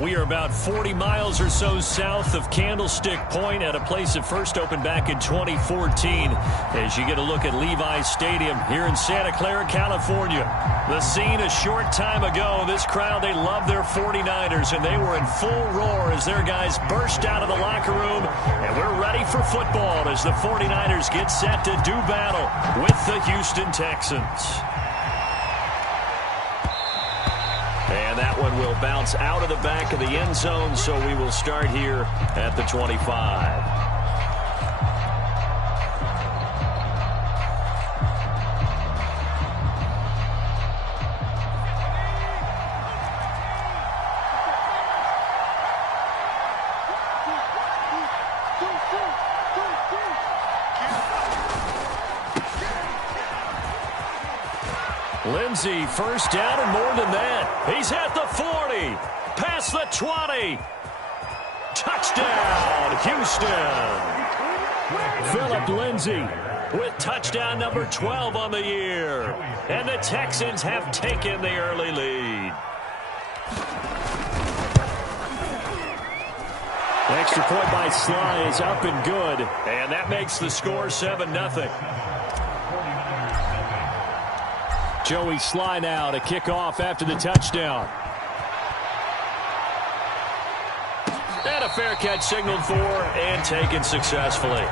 We are about 40 miles or so south of Candlestick Point at a place that first opened back in 2014 as you get a look at Levi's Stadium here in Santa Clara, California. The scene a short time ago. This crowd, they love their 49ers, and they were in full roar as their guys burst out of the locker room. And we're ready for football as the 49ers get set to do battle with the Houston Texans. And that one will bounce out of the back of the end zone, so we will start here at the 25. Lindsey, first down and more than that. He's at the 40, past the 20. Touchdown, Houston. Phillip Lindsey with touchdown number 12 on the year. And the Texans have taken the early lead. Extra point by Sly is up and good. And that makes the score 7-0. Joey Sly now to kick off after the touchdown. And a fair catch signaled for and taken successfully.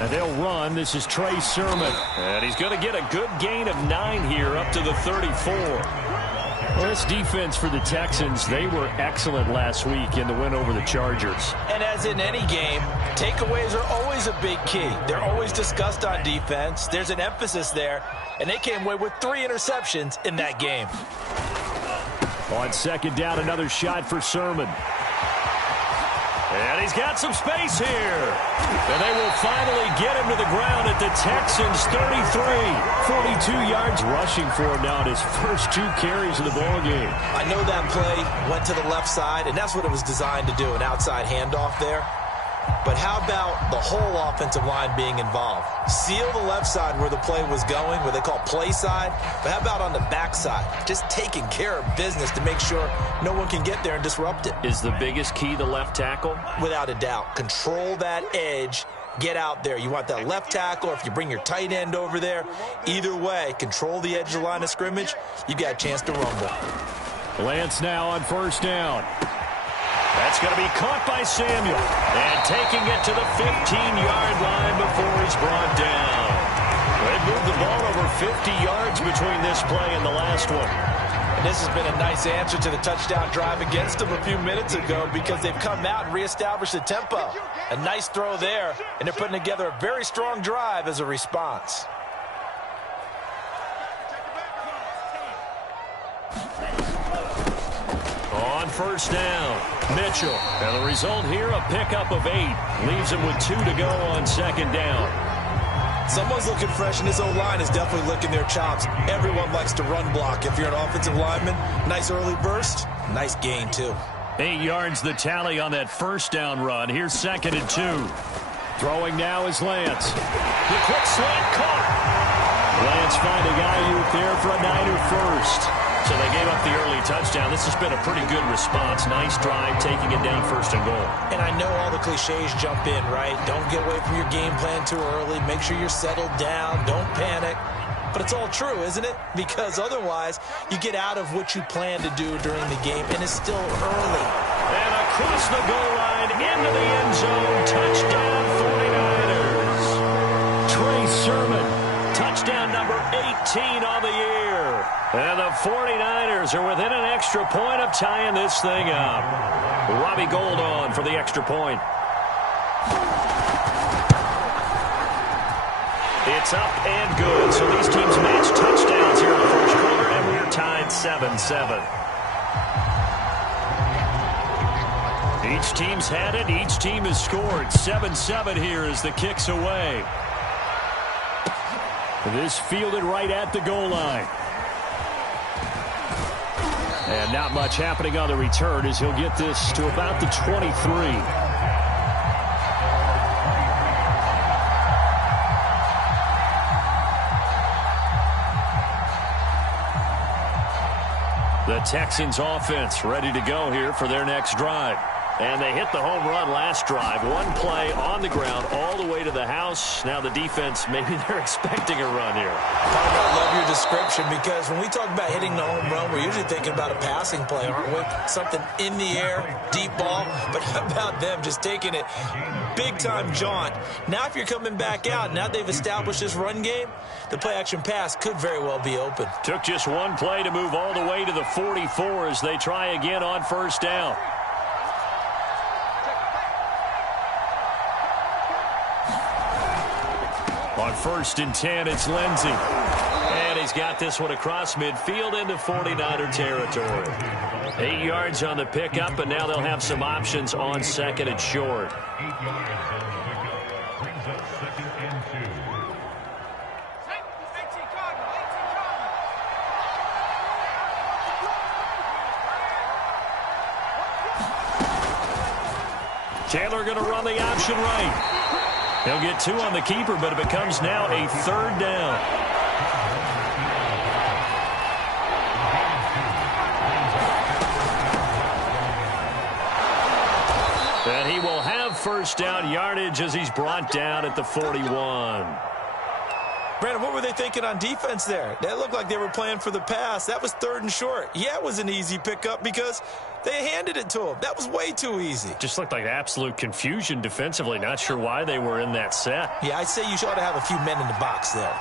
And they'll run. This is Trey Sermon. And he's going to get a good gain of 9 here up to the 34. Well, this defense for the Texans, they were excellent last week in the win over the Chargers. And as in any game, takeaways are always a big key. They're always discussed on defense. There's an emphasis there. And they came away with 3 interceptions in that game. On second down, another shot for Sermon. And he's got some space here. And they will finally get him to the ground at the Texans' 33. 42 yards rushing for him now in his first 2 carries of the ballgame. I know that play went to the left side, and that's what it was designed to do, an outside handoff there. But how about the whole offensive line being involved? Seal the left side where the play was going, where they call play side. But how about on the back side? Just taking care of business to make sure no one can get there and disrupt it. Is the biggest key the left tackle? Without a doubt. Control that edge. Get out there. You want that left tackle, or if you bring your tight end over there. Either way, control the edge of the line of scrimmage. You got a chance to rumble. Lance now on first down. That's going to be caught by Samuel. And taking it to the 15-yard line before he's brought down. They've moved the ball over 50 yards between this play and the last one. And this has been a nice answer to the touchdown drive against them a few minutes ago because they've come out and reestablished the tempo. A nice throw there, and they're putting together a very strong drive as a response. On first down, Mitchell. And the result here, a pickup of 8. Leaves him with 2 to go on second down. Someone's looking fresh, and this O-line is definitely licking their chops. Everyone likes to run block. If you're an offensive lineman, nice early burst, nice gain, too. 8 yards the tally on that first down run. Here's second and 2. Throwing now is Lance. The quick slant caught. Lance finding Ayuk there for a Niner first. So they gave up the early touchdown. This has been a pretty good response. Nice drive, taking it down first and goal. And I know all the cliches jump in, right? Don't get away from your game plan too early. Make sure you're settled down. Don't panic. But it's all true, isn't it? Because otherwise, you get out of what you plan to do during the game, and it's still early. And across the goal line, into the end zone. Touchdown, 49ers. Trey Sermon, touchdown number 18 on the year. And the 49ers are within an extra point of tying this thing up. Robbie Gould on for the extra point. It's up and good. So these teams match touchdowns here in the first quarter, and we're tied 7-7. Each team's had it. Each team has scored. 7-7 here as the kick's away. This fielded right at the goal line. And not much happening on the return as he'll get this to about the 23. The Texans offense ready to go here for their next drive. And they hit the home run last drive. One play on the ground all the way to the house. Now the defense, maybe they're expecting a run here. I love your description because when we talk about hitting the home run, we're usually thinking about a passing play, aren't we? Something in the air, deep ball. But how about them just taking it big-time jaunt? Now if you're coming back out, now they've established this run game, the play-action pass could very well be open. Took just one play to move all the way to the 44 as they try again on first down. On 1st and 10, it's Lindsey. And he's got this one across midfield into 49er territory. 8 yards on the pickup, and now they'll have some options on 2nd and short. Taylor going to run the option right. He'll get 2 on the keeper, but it becomes now a 3rd down. And he will have first down yardage as he's brought down at the 41. Brandon, what were they thinking on defense there? That looked like they were playing for the pass. That was 3rd and short. Yeah, it was an easy pickup because they handed it to him. That was way too easy. Just looked like absolute confusion defensively. Not sure why they were in that set. Yeah, I'd say you ought to have a few men in the box there.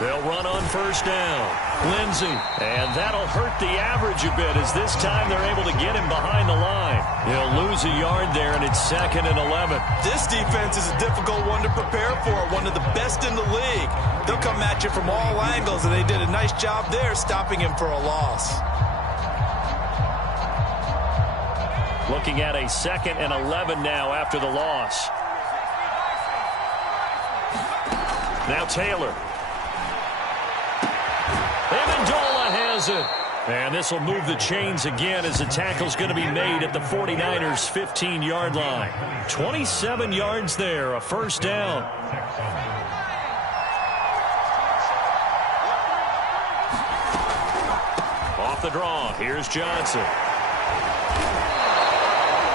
They'll run on first down. Lindsey. And that'll hurt the average a bit as this time they're able to get him behind the line. He'll lose a yard there, and it's 2nd and 11. This defense is a difficult one to prepare for, one of the best in the league. They'll come at you from all angles, and they did a nice job there stopping him for a loss. Looking at a 2nd and 11 now after the loss. Now Taylor. Amendola has it. And this will move the chains again as the tackle's going to be made at the 49ers' 15-yard line. 27 yards there, a first down. Off the draw, here's Johnson.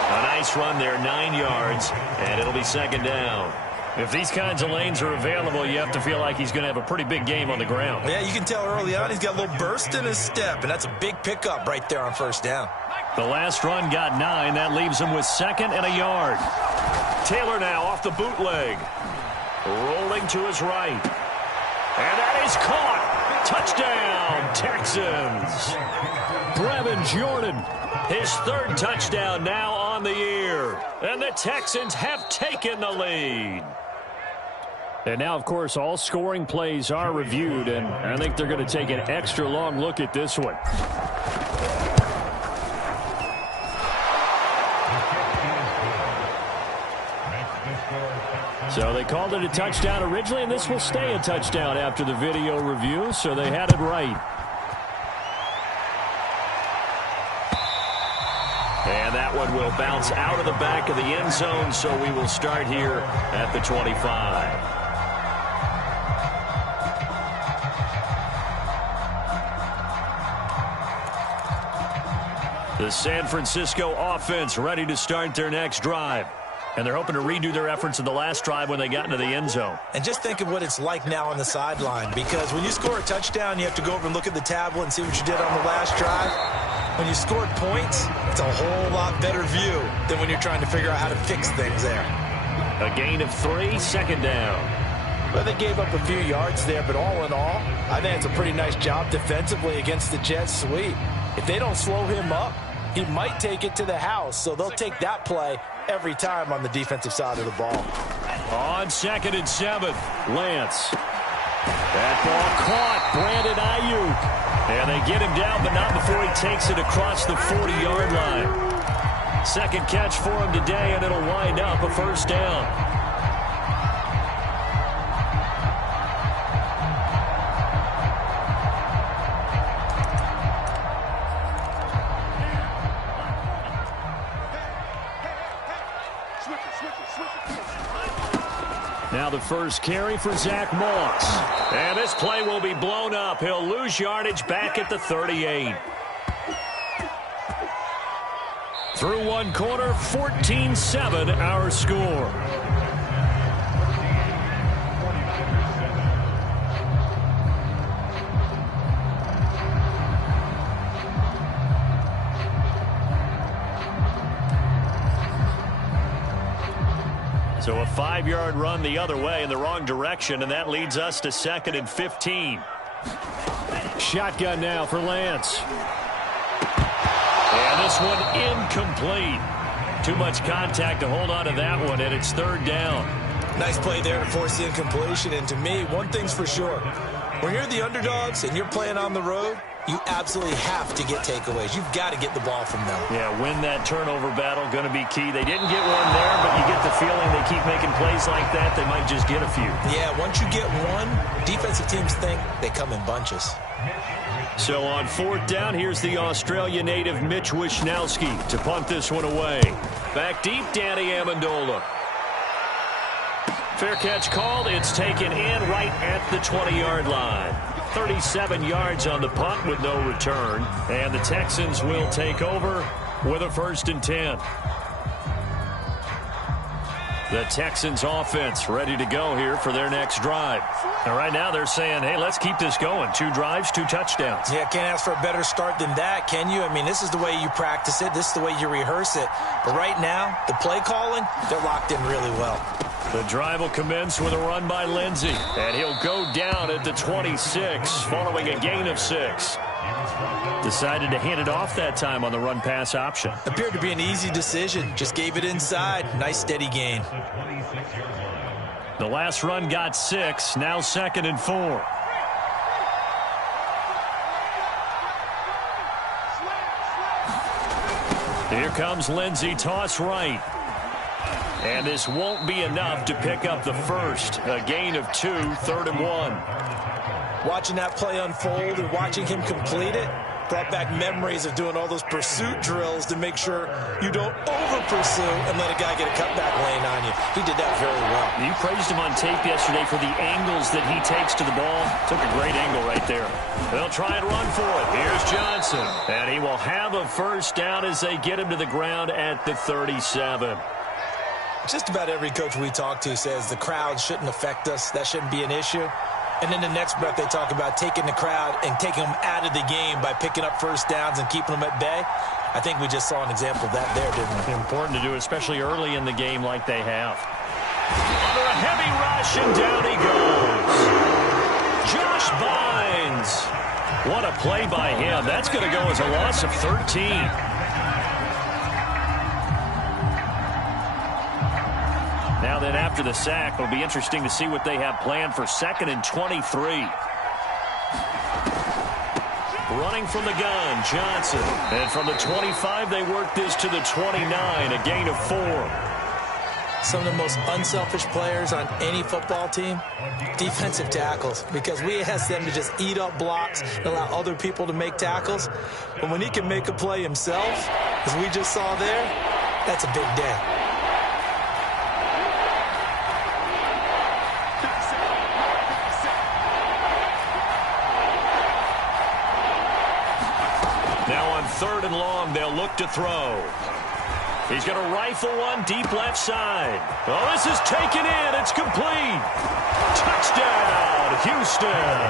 A nice run there, 9 yards, and it'll be 2nd down. If these kinds of lanes are available, you have to feel like he's going to have a pretty big game on the ground. Yeah, you can tell early on he's got a little burst in his step, and that's a big pickup right there on first down. The last run got 9. That leaves him with 2nd and a yard. Taylor now off the bootleg. Rolling to his right. And that is caught. Touchdown, Texans. Brevin Jordan, his 3rd touchdown now on the year. And the Texans have taken the lead. And now, of course, all scoring plays are reviewed, and I think they're going to take an extra long look at this one. So they called it a touchdown originally, and this will stay a touchdown after the video review, so they had it right. And that one will bounce out of the back of the end zone, so we will start here at the 25. The San Francisco offense ready to start their next drive. And they're hoping to redo their efforts in the last drive when they got into the end zone. And just think of what it's like now on the sideline, because when you score a touchdown, you have to go over and look at the tablet and see what you did on the last drive. When you scored points, it's a whole lot better view than when you're trying to figure out how to fix things there. A gain of 3, 2nd down. Well, they gave up a few yards there, but all in all, I think it's a pretty nice job defensively against the Jets sweep. If they don't slow him up, he might take it to the house, so they'll take that play every time on the defensive side of the ball. On 2nd and 7, Lance. That ball caught, Brandon Ayuk. And they get him down, but not before he takes it across the 40-yard line. Second catch for him today, and it'll wind up a first down. Now the first carry for Zach Moss. And this play will be blown up. He'll lose yardage back at the 38. Through one quarter, 14-7 our score. So a 5-yard run the other way in the wrong direction, and that leads us to 2nd and 15. Shotgun now for Lance. And this one incomplete. Too much contact to hold on to that one, and it's 3rd down. Nice play there to force the incompletion, and to me, one thing's for sure. When you're the underdogs and you're playing on the road, you absolutely have to get takeaways. You've got to get the ball from them. Yeah, win that turnover battle, going to be key. They didn't get one there, but you get the feeling they keep making plays like that, they might just get a few. Yeah, once you get one, defensive teams think they come in bunches. So on 4th down, here's the Australia native Mitch Wishnowski to punt this one away. Back deep, Danny Amendola. Fair catch called. It's taken in right at the 20-yard line. 37 yards on the punt with no return. And the Texans will take over with a 1st and 10. The Texans offense ready to go here for their next drive. And right now they're saying, hey, let's keep this going. 2 drives, 2 touchdowns. Yeah, can't ask for a better start than that, can you? I mean, this is the way you practice it. This is the way you rehearse it. But right now, the play calling, they're locked in really well. The drive will commence with a run by Lindsey. And he'll go down at the 26 following a gain of 6. Decided to hand it off that time on the run-pass option. Appeared to be an easy decision. Just gave it inside. Nice, steady gain. The last run got 6. Now 2nd and 4. Here comes Lindsey. Toss right. And this won't be enough to pick up the first. A gain of 2, 3rd and 1. Watching that play unfold and watching him complete it brought back memories of doing all those pursuit drills to make sure you don't over-pursue and let a guy get a cutback lane on you. He did that very well. You praised him on tape yesterday for the angles that he takes to the ball. Took a great angle right there. They'll try and run for it. Here's Johnson. And he will have a 1st down as they get him to the ground at the 37. Just about every coach we talk to says the crowd shouldn't affect us. That shouldn't be an issue. And then the next breath they talk about taking the crowd and taking them out of the game by picking up 1st downs and keeping them at bay. I think we just saw an example of that there, didn't we? Important to do, especially early in the game like they have. Under a heavy rush, and down he goes. Josh Bynes. What a play by him. That's going to go as a loss of 13. Now then, after the sack, it'll be interesting to see what they have planned for 2nd and 23. Running from the gun, Johnson. And from the 25, they work this to the 29, a gain of 4. Some of the most unselfish players on any football team, defensive tackles, because we ask them to just eat up blocks and allow other people to make tackles. But when he can make a play himself, as we just saw there, that's a big day. Now on 3rd and long, they'll look to throw. He's going to rifle one deep left side. Oh, this is taken in. It's complete. Touchdown, Houston.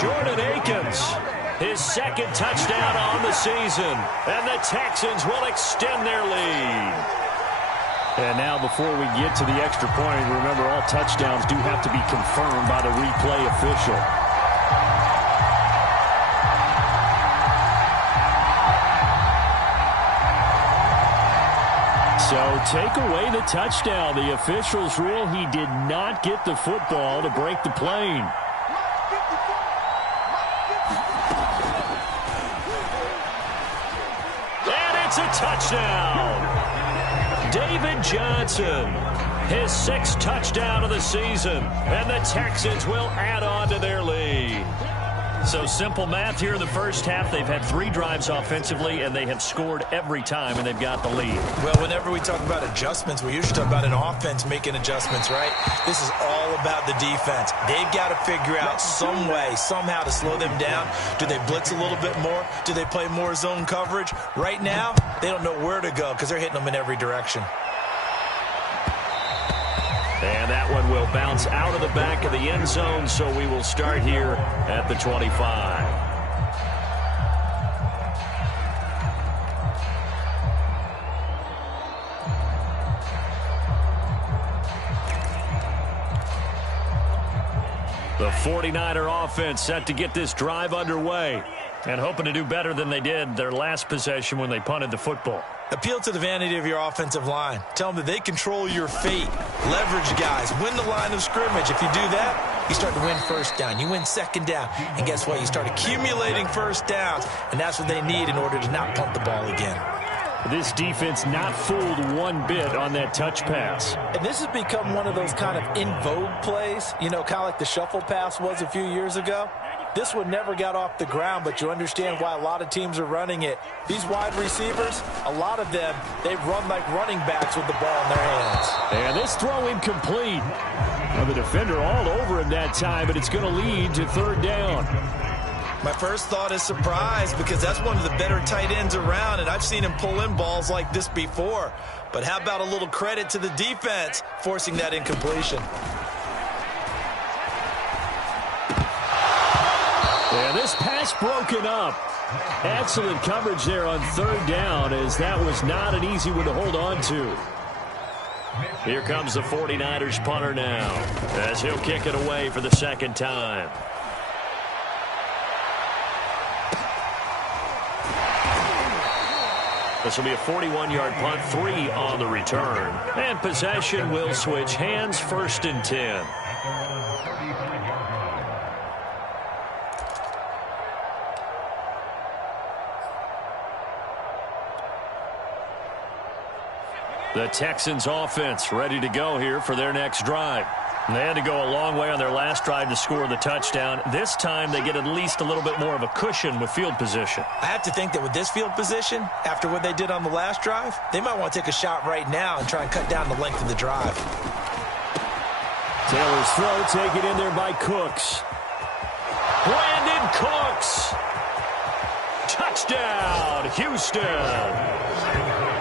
Jordan Akins, his 2nd touchdown on the season. And the Texans will extend their lead. And now before we get to the extra point, remember all touchdowns do have to be confirmed by the replay official. So take away the touchdown. The officials rule he did not get the football to break the plane. And it's a touchdown. David Johnson, his 6th touchdown of the season. And the Texans will add on to their lead. So simple math here in the first half. They've had 3 drives offensively, and they have scored every time, and they've got the lead. Well, whenever we talk about adjustments, we usually talk about an offense making adjustments, right? This is all about the defense. They've got to figure out some way, somehow to slow them down. Do they blitz a little bit more? Do they play more zone coverage? Right now, they don't know where to go because they're hitting them in every direction. And that one will bounce out of the back of the end zone, so we will start here at the 25. The 49er offense set to get this drive underway and hoping to do better than they did their last possession when they punted the football. Appeal to the vanity of your offensive line. Tell them that they control your fate. Leverage guys. Win the line of scrimmage. If you do that, you start to win first down. You win second down. And guess what? You start accumulating first downs. And that's what they need in order to not punt the ball again. This defense not fooled one bit on that touch pass. And this has become one of those kind of in vogue plays, you know, kind of like the shuffle pass was a few years ago. This one never got off the ground, but you understand why a lot of teams are running it. These wide receivers, a lot of them, they run like running backs with the ball in their hands. And this throw incomplete. Well, the defender all over him that time, but it's going to lead to third down. My first thought is surprise because that's one of the better tight ends around, and I've seen him pull in balls like this before. But how about a little credit to the defense forcing that incompletion? And this pass broken up. Excellent coverage there on third down, as that was not an easy one to hold on to. Here comes the 49ers punter now, as he'll kick it away for the second time. This will be a 41-yard punt, 3 on the return. And possession will switch hands, 1st and 10. The Texans offense ready to go here for their next drive. They had to go a long way on their last drive to score the touchdown. This time they get at least a little bit more of a cushion with field position. I have to think that with this field position, after what they did on the last drive, they might want to take a shot right now and try and cut down the length of the drive. Taylor's throw taken in there by Cooks. Brandon Cooks. Touchdown, Houston.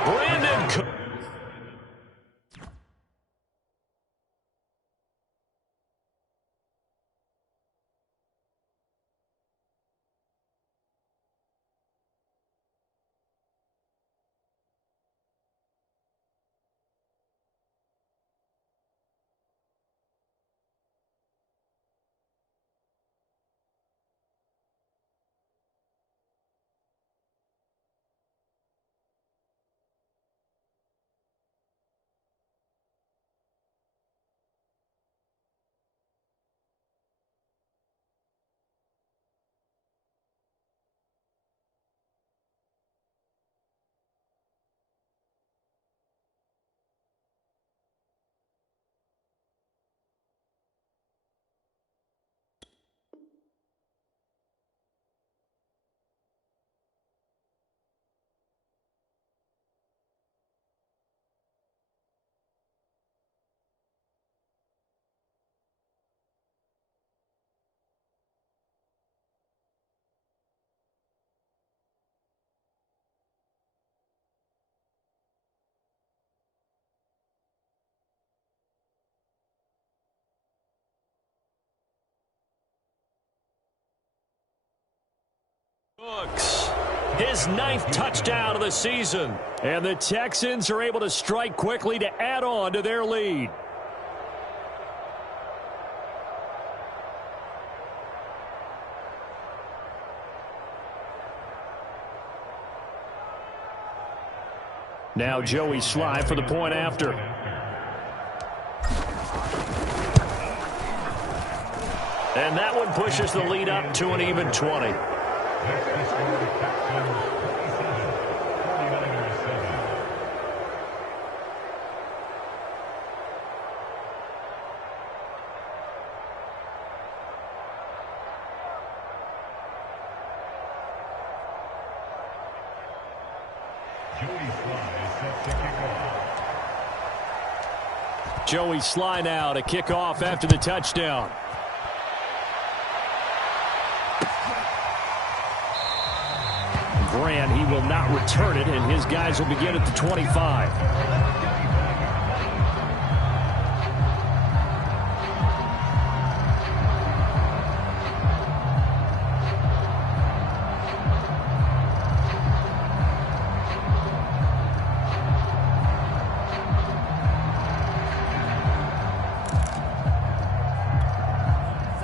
Brandon Cooks. Cooks, his 9th touchdown of the season. And the Texans are able to strike quickly to add on to their lead. Now Joey Sly for the point after. And that one pushes the lead up to an even 20. Joey Sly now to kick off after the touchdown. Grant, he will not return it, and his guys will begin at the 25.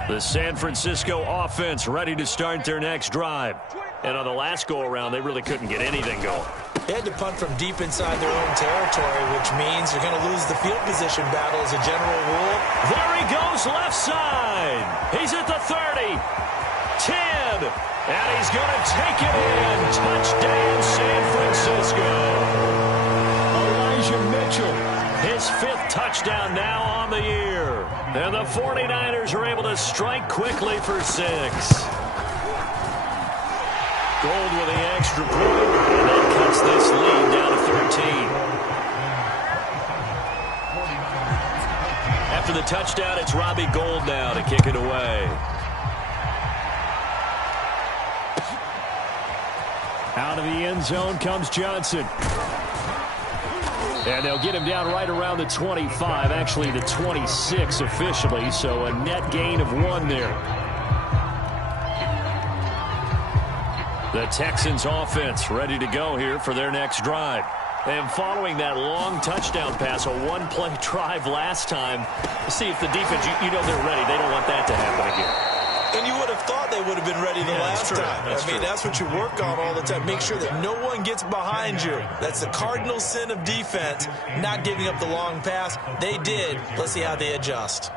The San Francisco offense ready to start their next drive. And on the last go-around, they really couldn't get anything going. They had to punt from deep inside their own territory, which means you're going to lose the field position battle as a general rule. There he goes left side. He's at the 30, 10, and he's going to take it in. Touchdown, San Francisco. Elijah Mitchell, his 5th touchdown now on the year. And the 49ers are able to strike quickly for 6. Gold with the extra point, and that cuts this lead down to 13. After the touchdown, it's Robbie Gould now to kick it away. Out of the end zone comes Johnson. And they'll get him down right around the 25, actually the 26 officially, so a net gain of 1 there. The Texans offense ready to go here for their next drive. And following that long touchdown pass, a one-play drive last time, see if the defense, you know they're ready. They don't want that to happen again. And you would have thought they would have been ready the last time. That's what you work on all the time. Make sure that no one gets behind you. That's the cardinal sin of defense, not giving up the long pass. They did. Let's see how they adjust.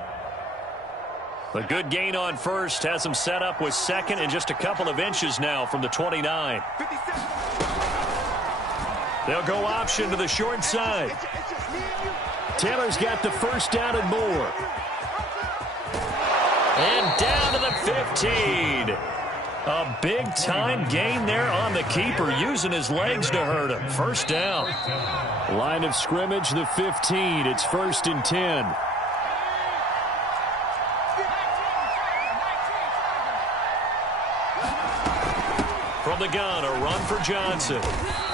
A good gain on first has them set up with second and just a couple of inches now from the 29. They'll go option to the short side. Taylor's got the first down and more. And down to the 15. A big-time gain there on the keeper, using his legs to hurt him. First down. Line of scrimmage, the 15. It's 1st and 10. From the gun, a run for Johnson.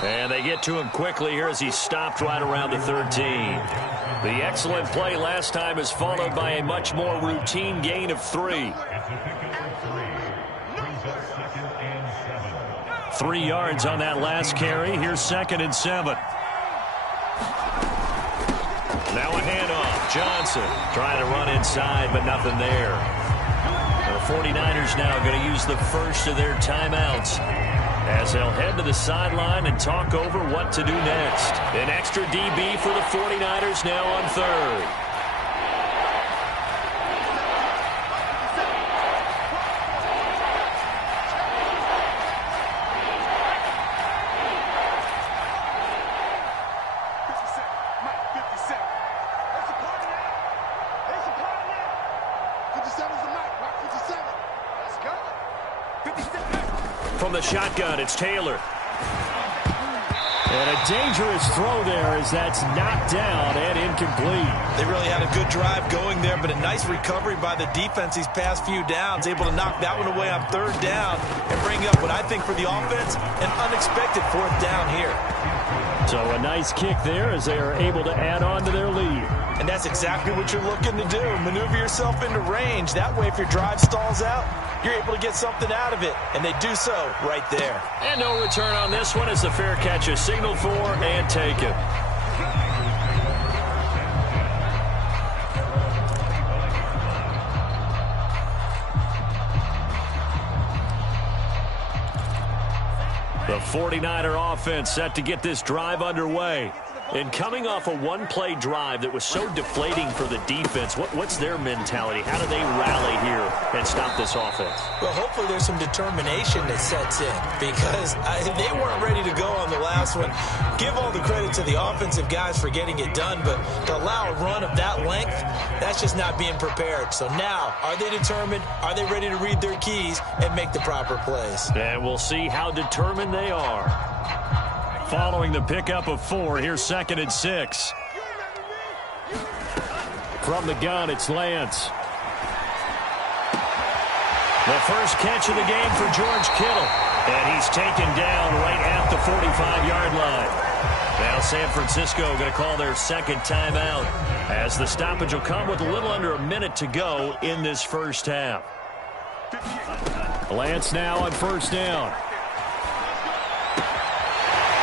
And they get to him quickly here as he stopped right around the 13. The excellent play last time is followed by a much more routine gain of 3. 3 yards on that last carry. Here's 2nd and 7. Now a handoff. Johnson trying to run inside, but nothing there. The 49ers now going to use the first of their timeouts as they'll head to the sideline and talk over what to do next. An extra DB for the 49ers now on 3rd. From the shotgun, it's Taylor. And a dangerous throw there as that's knocked down and incomplete. They really had a good drive going there, but a nice recovery by the defense these past few downs, able to knock that one away on 3rd down and bring up what I think for the offense, an unexpected 4th down here. So a nice kick there as they are able to add on to their lead. And that's exactly what you're looking to do. Maneuver yourself into range. That way, if your drive stalls out, you're able to get something out of it. And they do so right there. And no return on this one as the fair catch is signaled for and taken. The 49er offense set to get this drive underway. And coming off a one-play drive that was so deflating for the defense, what's their mentality? How do they rally here and stop this offense? Well, hopefully there's some determination that sets in because they weren't ready to go on the last one. Give all the credit to the offensive guys for getting it done, but to allow a run of that length, that's just not being prepared. So now, are they determined? Are they ready to read their keys and make the proper plays? And we'll see how determined they are. following the pickup of 4. Here's 2nd and 6. From the gun, it's Lance. The first catch of the game for George Kittle. And he's taken down right at the 45-yard line. Now San Francisco going to call their second timeout as the stoppage will come with a little under a minute to go in this first half. Lance now on first down.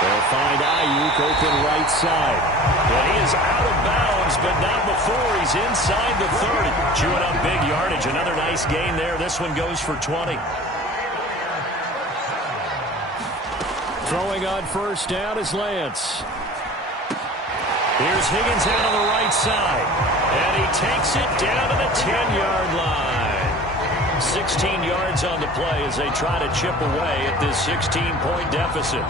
They'll find Ayuk open right side. And he is out of bounds, but not before he's inside the 30. Chewing up big yardage. Another nice gain there. This one goes for 20. Throwing on first down is Lance. Here's Higgins out on the right side. And he takes it down to the 10-yard line. 16 yards on the play as they try to chip away at this 16-point deficit.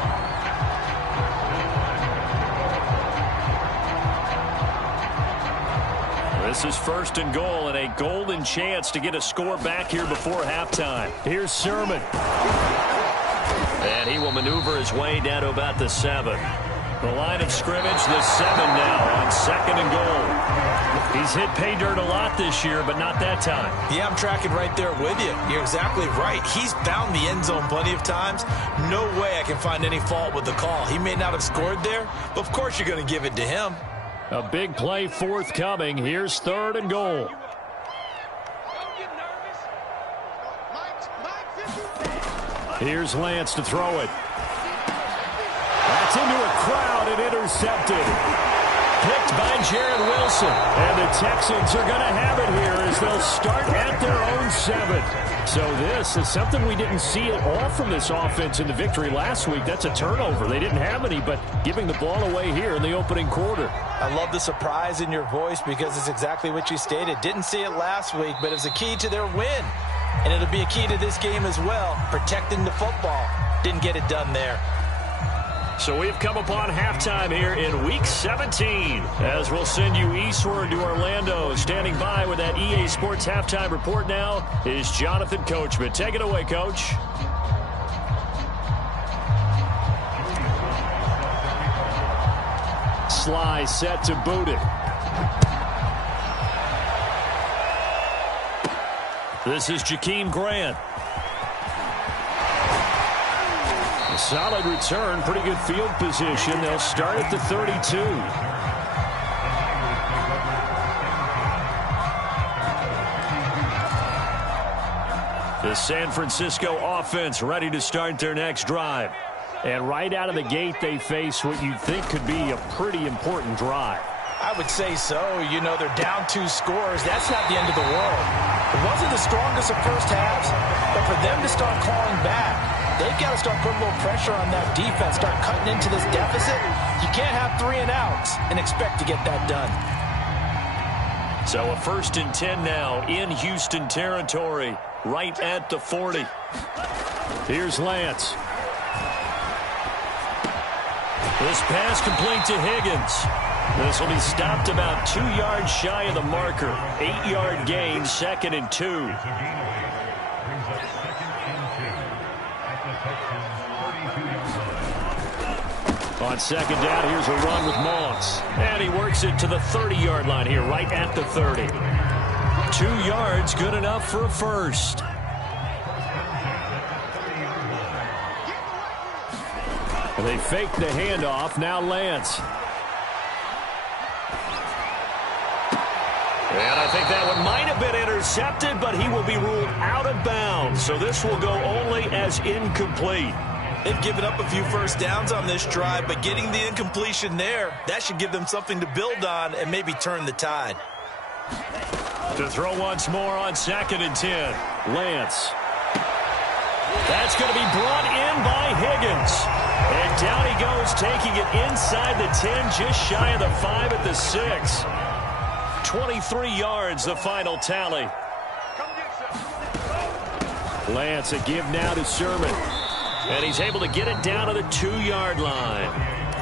This is 1st and goal and a golden chance to get a score back here before halftime. Here's Sermon. And he will maneuver his way down to about the 7. The line of scrimmage, the 7 now on 2nd and goal. He's hit pay dirt a lot this year, but not that time. Yeah, I'm tracking right there with you. You're exactly right. He's found the end zone plenty of times. No way I can find any fault with the call. He may not have scored there, but of course you're going to give it to him. A big play forthcoming. Here's 3rd and goal. Here's Lance to throw it. That's into a crowd and intercepted. Picked by Jared Wilson. And the Texans are going to have it here as they'll start at their own 7. So this is something we didn't see at all from this offense in the victory last week. That's a turnover. They didn't have any, but giving the ball away here in the opening quarter. I love the surprise in your voice because it's exactly what you stated. Didn't see it last week, but it's a key to their win. And it'll be a key to this game as well, protecting the football. Didn't get it done there. So we've come upon halftime here in Week 17 as we'll send you eastward to Orlando. Standing by with that EA Sports halftime report now is Jonathan Coachman. Take it away, Coach. Sly set to boot it. This is Jakeem Grant. A solid return, pretty good field position. They'll start at the 32. The San Francisco offense ready to start their next drive. And right out of the gate, they face what you'd think could be a pretty important drive. I would say so. You know, they're down 2 scores. That's not the end of the world. It wasn't the strongest of first halves, but for them to start clawing back, they've got to start putting a little pressure on that defense, start cutting into this deficit. You can't have 3 and outs and expect to get that done. So a 1st and 10 now in Houston territory, right at the 40. Here's Lance. This pass complete to Higgins. This will be stopped about 2 yards shy of the marker. 8-yard gain, 2nd and 2. On 2nd down, here's a run with Moss. And he works it to the 30-yard line here, right at the 30. 2 yards, good enough for a first. And they fake the handoff. Now Lance. And I think that one might have been intercepted, but he will be ruled out of bounds. So this will go only as incomplete. They've given up a few first downs on this drive, but getting the incompletion there, that should give them something to build on and maybe turn the tide. To throw once more on 2nd and 10. Lance. That's going to be brought in by Higgins. And down he goes, taking it inside the 10, just shy of the 5 at the 6. 23 yards, the final tally. Lance, a give now to Sermon. And he's able to get it down to the 2-yard line.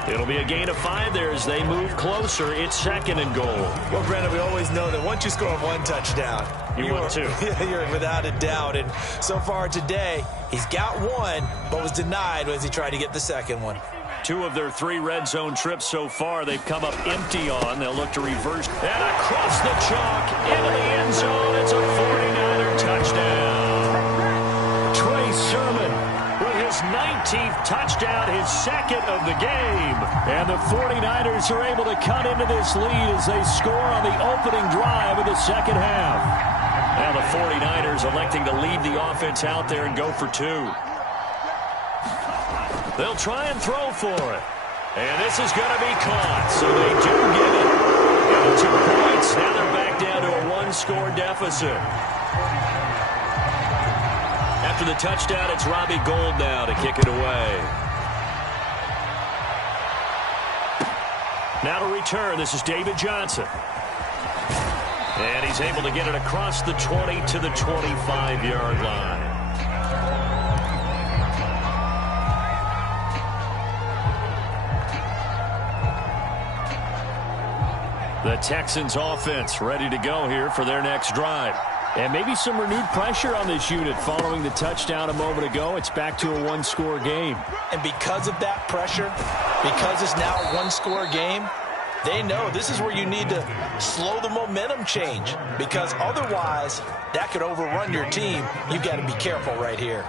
It'll be a gain of 5 there as they move closer. It's 2nd and goal. Well, Brandon, we always know that once you score 1 touchdown, you want 2. You're without a doubt. And so far today, he's got 1, but was denied as he tried to get the 2nd one. 2 of their 3 red zone trips so far, they've come up empty on. They'll look to reverse. And across the chalk, into the end zone. It's a 49er touchdown. Trey Sermon with his 19th touchdown, his 2nd of the game. And the 49ers are able to cut into this lead as they score on the opening drive of the second half. Now the 49ers electing to leave the offense out there and go for 2. They'll try and throw for it. And this is going to be caught. So they do get it. And 2 points. Now they're back down to a 1-score deficit. After the touchdown, it's Robbie Gould now to kick it away. Now to return, this is David Johnson. And he's able to get it across the 20 to the 25-yard line. The Texans offense ready to go here for their next drive. And maybe some renewed pressure on this unit following the touchdown a moment ago. It's back to a 1-score game. And because of that pressure, because it's now a 1-score game, they know this is where you need to slow the momentum change, because otherwise that could overrun your team. You've got to be careful right here.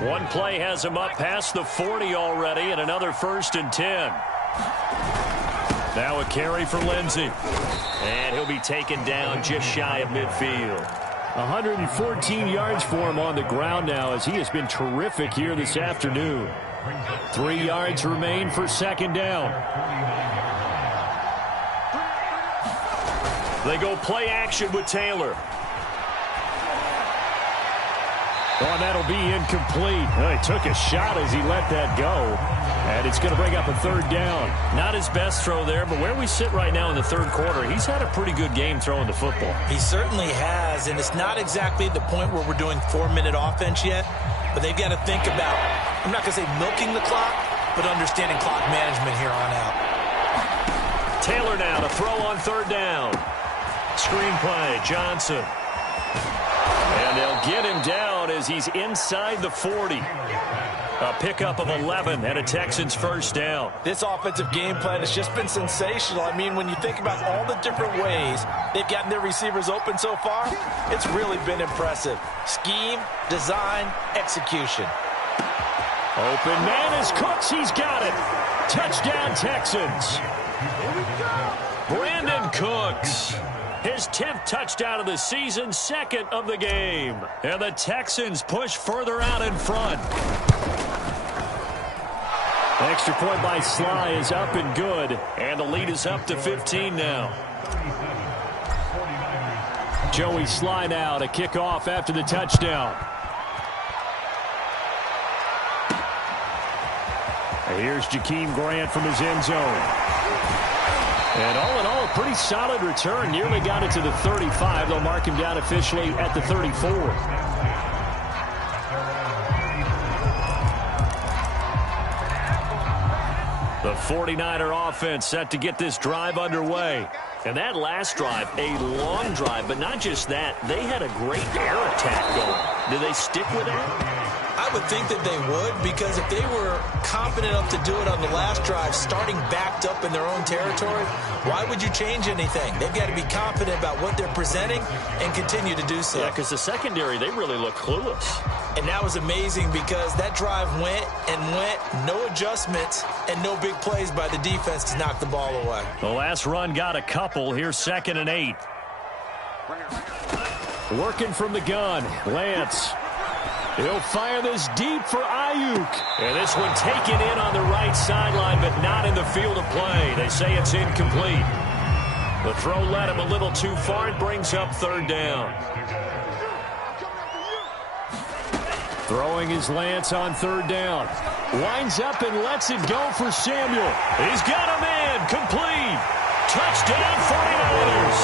One play has him up past the 40 already, and another 1st and 10. Now a carry for Lindsey. And he'll be taken down just shy of midfield. 114 yards for him on the ground now, as he has been terrific here this afternoon. 3 yards remain for 2nd down. They go play action with Taylor. Oh, and that'll be incomplete. Oh, he took a shot as he let that go. And it's going to bring up a 3rd down. Not his best throw there, but where we sit right now in the 3rd quarter, he's had a pretty good game throwing the football. He certainly has, and it's not exactly the point where we're doing 4-minute offense yet, but they've got to think about, I'm not going to say milking the clock, but understanding clock management here on out. Taylor now to throw on 3rd down. Screen play, Johnson. And they'll get him down as he's inside the 40. A pickup of 11 and a Texans 1st down. This offensive game plan has just been sensational. I mean, when you think about all the different ways they've gotten their receivers open so far, it's really been impressive. Scheme, design, execution. Open man is Cooks. He's got it. Touchdown, Texans. Brandon Cooks. His 10th touchdown of the season, 2nd of the game. And the Texans push further out in front. Extra point by Sly is up and good. And the lead is up to 15 now. Joey Sly now to kick off after the touchdown. And here's Jakeem Grant from his end zone. And all in all, a pretty solid return. Nearly got it to the 35. They'll mark him down officially at the 34. The 49er offense set to get this drive underway. And that last drive, a long drive, but not just that. They had a great air attack going. Do they stick with that? I would think that they would, because if they were confident enough to do it on the last drive, starting backed up in their own territory, why would you change anything? They've got to be confident about what they're presenting and continue to do so. Yeah, because the secondary, they really look clueless. And that was amazing, because that drive went and went, no adjustments, and no big plays by the defense to knock the ball away. The last run got a couple. Here's 2nd and 8. Working from the gun, Lance. He'll fire this deep for Ayuk. And this one taken in on the right sideline, but not in the field of play. They say it's incomplete. The throw led him a little too far. It brings up 3rd down. Throwing his Lance on 3rd down. Winds up and lets it go for Samuel. He's got a man. Complete. Touchdown 49ers.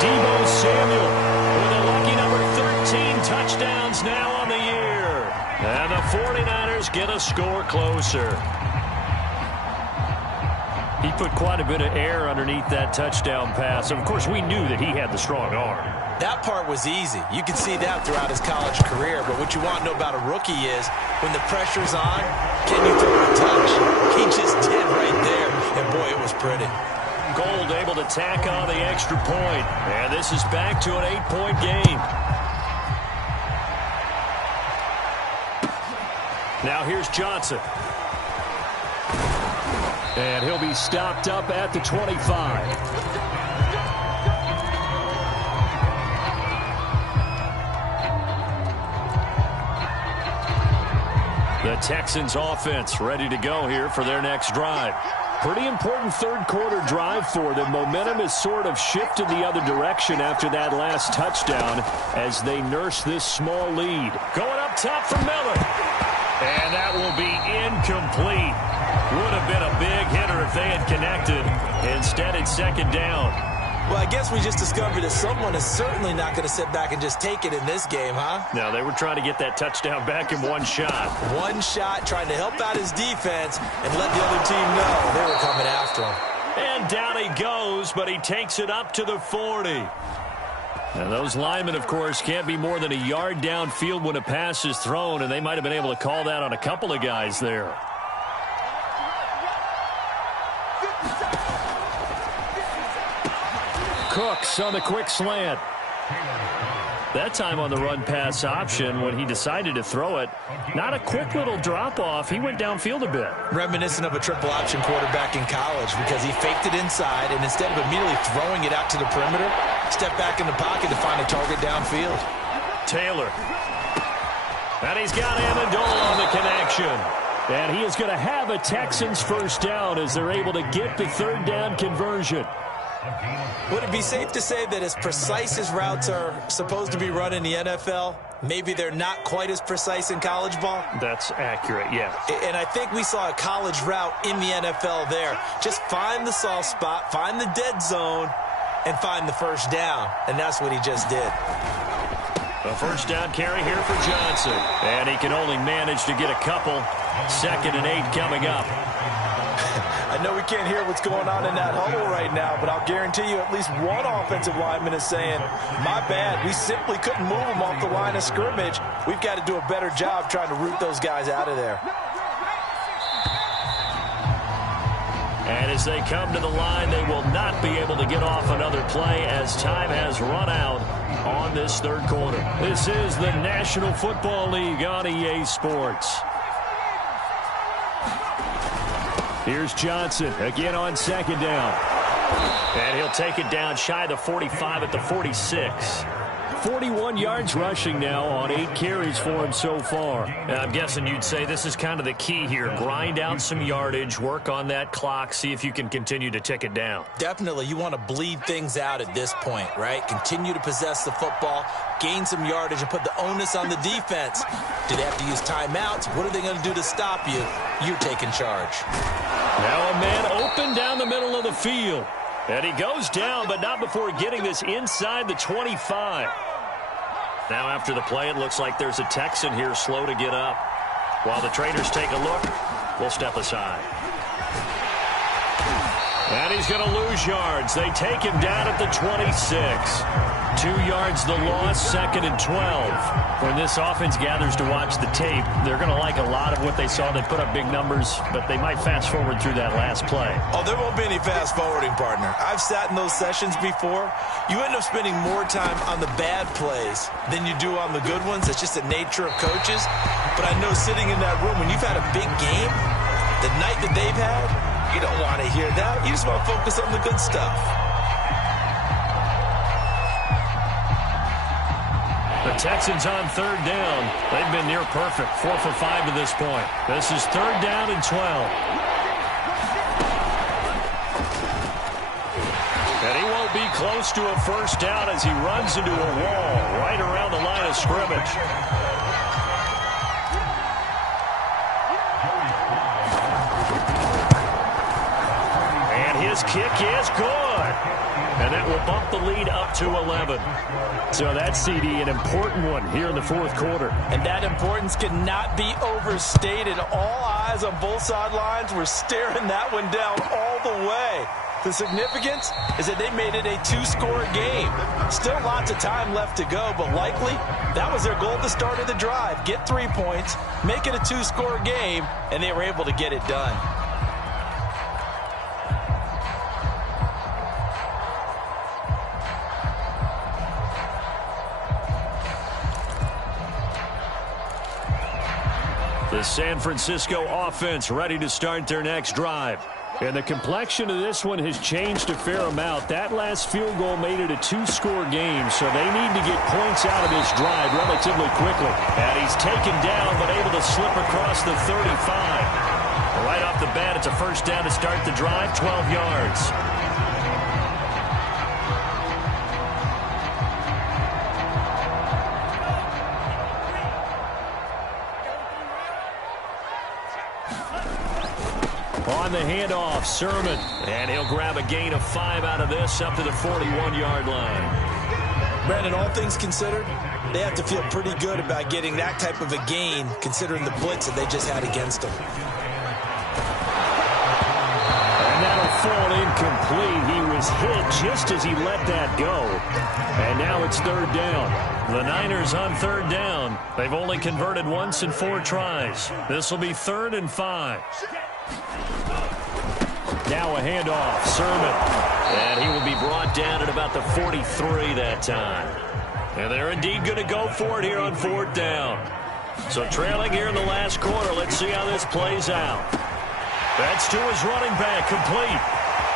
Deebo Samuel with a lucky number 13 touchdowns now on the year. And the 49ers get a score closer. He put quite a bit of air underneath that touchdown pass. Of course, we knew that he had the strong arm. That part was easy. You can see that throughout his college career. But what you want to know about a rookie is when the pressure's on, can you throw a touch? He just did right there. And, boy, it was pretty. Gold able to tack on the extra point. And this is back to an 8-point game. Now here's Johnson. And he'll be stopped up at the 25. The Texans offense ready to go here for their next drive. Pretty important third-quarter drive for them. Momentum has sort of shifted the other direction after that last touchdown as they nurse this small lead. Going up top for Miller. And that will be incomplete. Would have been a big hitter if they had connected. Instead, it's second down. Well, I guess we just discovered that someone is certainly not going to sit back and just take it in this game, huh? No, they were trying to get that touchdown back in one shot. One shot, trying to help out his defense and let the other team know they were coming after him. And down he goes, but he takes it up to the 40. And those linemen, of course, can't be more than a yard downfield when a pass is thrown, and they might have been able to call that on a couple of guys there. Cooks on the quick slant. That time on the run-pass option when he decided to throw it. Not a quick little drop-off. He went downfield a bit. Reminiscent of a triple-option quarterback in college because he faked it inside, and instead of immediately throwing it out to the perimeter, stepped back in the pocket to find a target downfield. Taylor. And he's got Amendola on the connection. And he is going to have a Texans first down as they're able to get the third down conversion. Would it be safe to say that as precise as routes are supposed to be run in the NFL, maybe they're not quite as precise in college ball? That's accurate, yeah. And I think we saw a college route in the NFL there. Just find the soft spot, find the dead zone, and find the first down. And that's what he just did. A first down carry here for Johnson. And he can only manage to get a couple. 2nd and 8 coming up. I know we can't hear what's going on in that huddle right now, but I'll guarantee you at least one offensive lineman is saying, my bad, we simply couldn't move them off the line of scrimmage. We've got to do a better job trying to root those guys out of there. And as they come to the line, they will not be able to get off another play as time has run out on this third quarter. This is the National Football League on EA Sports. Here's Johnson again on second down. And he'll take it down shy of the 45 at the 46. 41 yards rushing now on 8 carries for him so far. And I'm guessing you'd say this is kind of the key here. Grind out some yardage, work on that clock, see if you can continue to tick it down. Definitely. You want to bleed things out at this point, right? Continue to possess the football, gain some yardage, and put the onus on the defense. Do they have to use timeouts? What are they going to do to stop you? You're taking charge. Now a man open down the middle of the field. And he goes down, but not before getting this inside the 25. Now after the play, it looks like there's a Texan here slow to get up. While the traders take a look, we'll step aside. And he's going to lose yards. They take him down at the 26. 2 yards the loss, 2nd and 12. When this offense gathers to watch the tape, they're going to like a lot of what they saw. They put up big numbers, but they might fast forward through that last play. Oh, there won't be any fast forwarding, partner. I've sat in those sessions before. You end up spending more time on the bad plays than you do on the good ones. It's just the nature of coaches. But I know sitting in that room, when you've had a big game, the night that they've had, you don't want to hear that. You just want to focus on the good stuff. The Texans on third down. They've been near perfect. 4 for 5 to this point. This is third down and 12. And he won't be close to a first down as he runs into a wall right around the line of scrimmage. And his kick is good. And that will bump the lead up to 11. So that's, CD, an important one here in the fourth quarter. And that importance cannot be overstated. All eyes on both sidelines were staring that one down all the way. The significance is that they made it a two-score game. Still lots of time left to go, but likely that was their goal at the start of the drive. Get 3 points, make it a two-score game, and they were able to get it done. The San Francisco offense ready to start their next drive. And the complexion of this one has changed a fair amount. That last field goal made it a two-score game, so they need to get points out of this drive relatively quickly. And he's taken down, but able to slip across the 35. Right off the bat, it's a first down to start the drive, 12 yards. On the handoff, Sermon. And he'll grab a gain of 5 out of this up to the 41-yard line. Brandon, all things considered, they have to feel pretty good about getting that type of a gain considering the blitz that they just had against them. And that'll fall incomplete. He was hit just as he let that go. And now it's third down. The Niners on third down. They've only converted once in 4 tries. This will be 3rd and 5. Now a handoff, Sermon. And he will be brought down at about the 43 that time. And they're indeed going to go for it here on 4th down. So trailing here in the last quarter. Let's see how this plays out. That's to his running back, complete.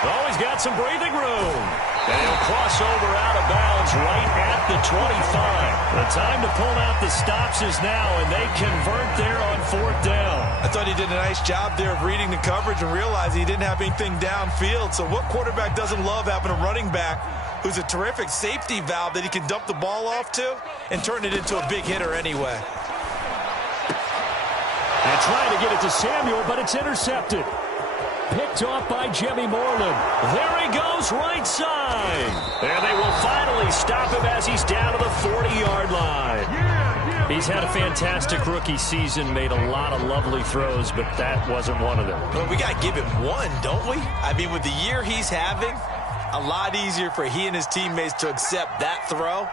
Oh, he's got some breathing room. And he'll cross over out of bounds right at the 25. The time to pull out the stops is now, and they convert there on 4th down. I thought he did a nice job there of reading the coverage and realized he didn't have anything downfield. So what quarterback doesn't love having a running back who's a terrific safety valve that he can dump the ball off to and turn it into a big hitter anyway? And trying to get it to Samuel, but it's intercepted. Picked off by Jimmy Moreland. There he goes, right side. And they will finally stop him as he's down to the 40-yard line. He's had a fantastic rookie season, made a lot of lovely throws, but that wasn't one of them. Well, we got to give him one, don't we? I mean, with the year he's having, a lot easier for he and his teammates to accept that throw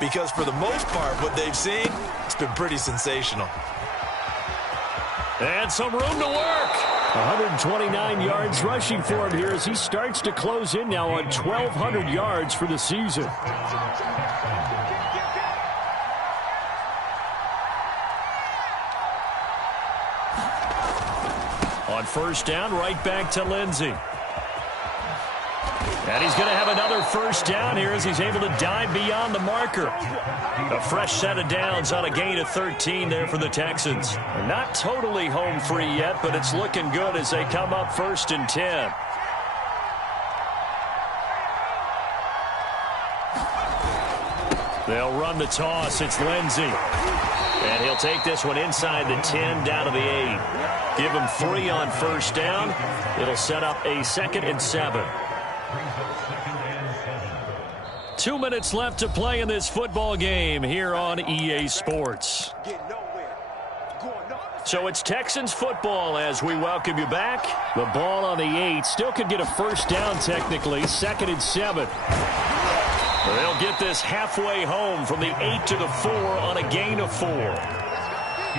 because for the most part, what they've seen, it's been pretty sensational. And some room to work. 129 yards rushing for him here as he starts to close in now on 1,200 yards for the season. On first down, right back to Lindsey. And he's going to have another first down here as he's able to dive beyond the marker. A fresh set of downs on a gain of 13 there for the Texans. Not totally home free yet, but it's looking good as they come up 1st and 10. They'll run the toss. It's Lindsey. And he'll take this one inside the 10 down to the 8. Give him 3 on first down. It'll set up a 2nd and 7. 2 minutes left to play in this football game here on EA Sports. So it's Texans football as we welcome you back. The ball on the 8. Still could get a first down technically. 2nd and 7. They'll get this halfway home from the 8 to the 4 on a gain of 4.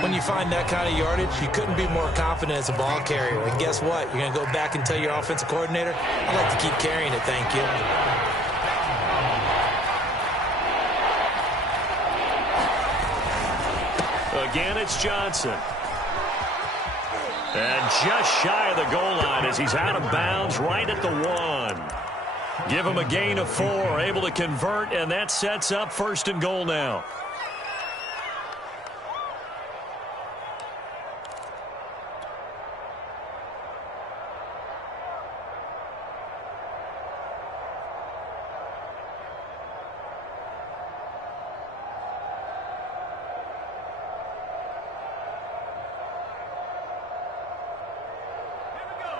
When you find that kind of yardage, you couldn't be more confident as a ball carrier. And guess what? You're going to go back and tell your offensive coordinator, I'd like to keep carrying it, thank you. Again, it's Johnson. And just shy of the goal line as he's out of bounds right at the 1. Give him a gain of 4, able to convert, and that sets up 1st and goal now.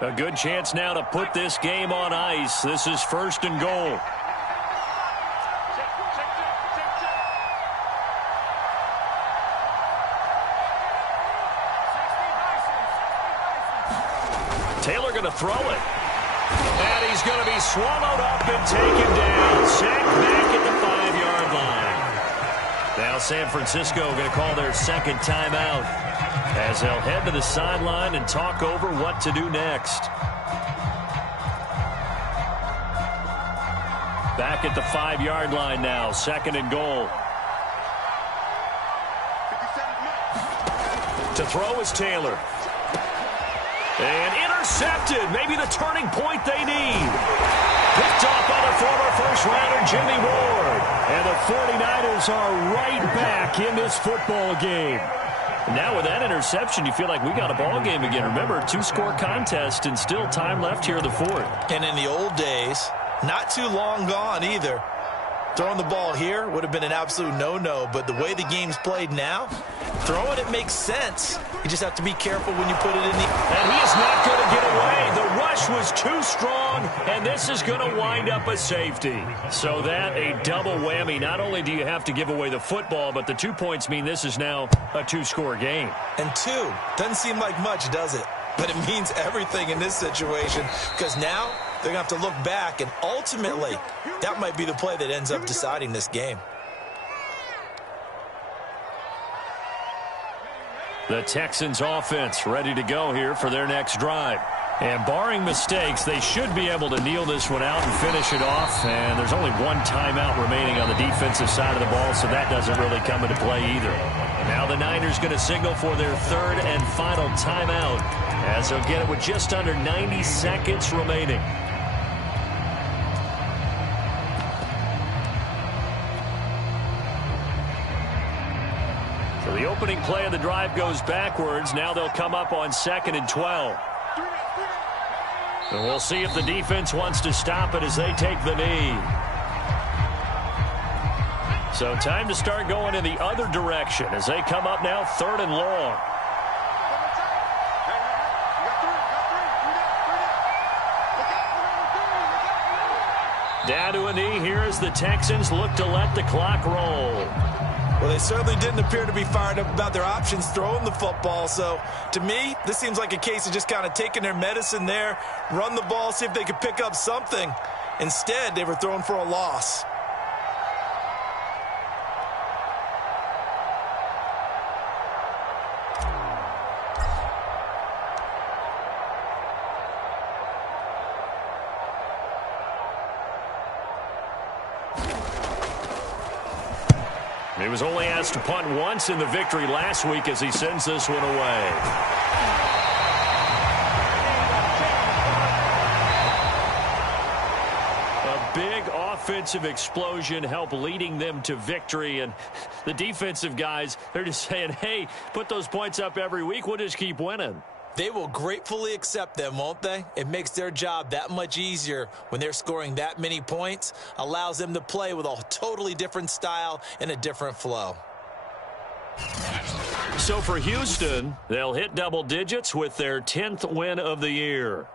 A good chance now to put this game on ice. This is 1st and goal. Taylor going to throw it. And he's going to be swallowed up and taken down. Sacked back at the 5-yard line. Now San Francisco going to call their second timeout as they'll head to the sideline and talk over what to do next. Back at the 5-yard line now, 2nd and goal. To throw is Taylor. And intercepted. Maybe the turning point they need. Picked off by the former first-rounder Jimmy Ward. And the 49ers are right back in this football game. Now with that interception, you feel like we got a ball game again. Remember, 2-score contest and still time left here in the 4th. And in the old days, not too long gone either, throwing the ball here would have been an absolute no-no. But the way the game's played now, throwing it makes sense. You just have to be careful when you put it in the... And he is not going to get away. The rush was too strong, and this is going to wind up a safety. So that, a double whammy. Not only do you have to give away the football, but the 2 points mean this is now a 2-score game. And 2 doesn't seem like much, does it? But it means everything in this situation, because now they're going to have to look back, and ultimately, that might be the play that ends up deciding this game. The Texans offense ready to go here for their next drive. And barring mistakes, they should be able to kneel this one out and finish it off. And there's only one timeout remaining on the defensive side of the ball, so that doesn't really come into play either. Now the Niners going to signal for their 3rd and final timeout as they'll get it with just under 90 seconds remaining. So the opening play of the drive goes backwards. Now they'll come up on 2nd and 12. And we'll see if the defense wants to stop it as they take the knee. So time to start going in the other direction as they come up now 3rd and long. Down to a knee here as the Texans look to let the clock roll. Well, they certainly didn't appear to be fired up about their options throwing the football. So, to me, this seems like a case of just kind of taking their medicine there, run the ball, see if they could pick up something. Instead, they were throwing for a loss. He was only asked to punt once in the victory last week as he sends this one away. A big offensive explosion helped leading them to victory, and the defensive guys, they're just saying, hey, put those points up every week, we'll just keep winning. They will gratefully accept them, won't they? It makes their job that much easier when they're scoring that many points, allows them to play with a totally different style and a different flow. So for Houston, they'll hit double digits with their 10th win of the year.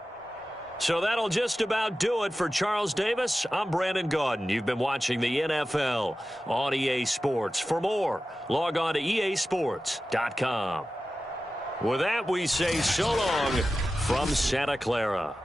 So that'll just about do it for Charles Davis. I'm Brandon Gaudin. You've been watching the NFL on EA Sports. For more, log on to easports.com. With that, we say so long from Santa Clara.